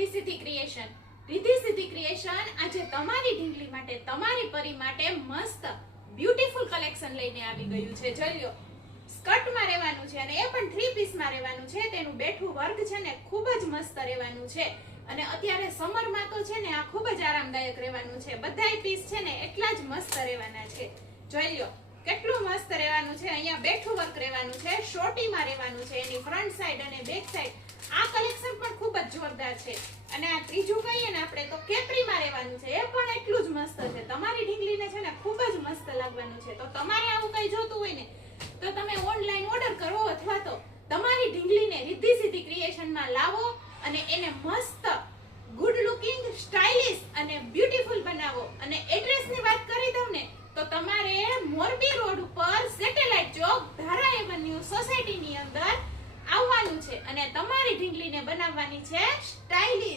રિદ્ધિ સિદ્ધિ ક્રિએશન. રિદ્ધિ સિદ્ધિ ક્રિએશન આજે તમારી ઢીંગલી માટે, તમારી પરી માટે મસ્ત બ્યુટીફુલ કલેક્શન લઈને આવી ગયું છે. જોઈ લો, સ્કર્ટમાં રહેવાનું છે અને એ પણ 3 પીસમાં રહેવાનું છે. તેનું બેઠું વર્ગ છે ને ખૂબ જ મસ્ત રહેવાનું છે અને અત્યારે સમરમાં તો છે ને આ ખૂબ જ આરામદાયક રહેવાનું છે. બધાય પીસ છે ને એટલા જ મસ્ત રહેવાના છે. જોઈ લો કેટલું મસ્ત રહેવાનું છે. અહીંયા બેઠું વર્ક રહેવાનું છે, શોર્ટીમાં રહેવાનું છે, એની ફ્રન્ટ સાઈડ અને બેક સાઈડ. આ કલેક્શન પણ ખૂબ જ જોરદાર છે. અને આ ત્રીજું કહીએ ને આપણે તો કેપરીમાં રહેવાનું છે, એ પણ એટલું જ મસ્ત છે. તમારી ઢીંગલીને છે ને ખૂબ જ મસ્ત લાગવાનું છે. તો તમારે આવું કઈ જોતું હોય ને તો તમે ઓનલાઈન ઓર્ડર કરો અથવા તો તમારી ઢીંગલીને રિદ્ધિ સિદ્ધિ ક્રિએશનમાં લાવો અને એને મસ્ત ગુડ લુકિંગ, સ્ટાઇલિશ અને બ્યુટીફુલ બનાવો. અને એડ્રેસની વાત કરી દઉં ને તો તમારે મોરબી રોડ ઉપર સેટેલાઇટ ચોક, ધારા એવન્યુ સોસાયટીની અંદર આવવાનું છે અને તમારી ઢીંગલીને બનાવવાની છે સ્ટાઇલિશ.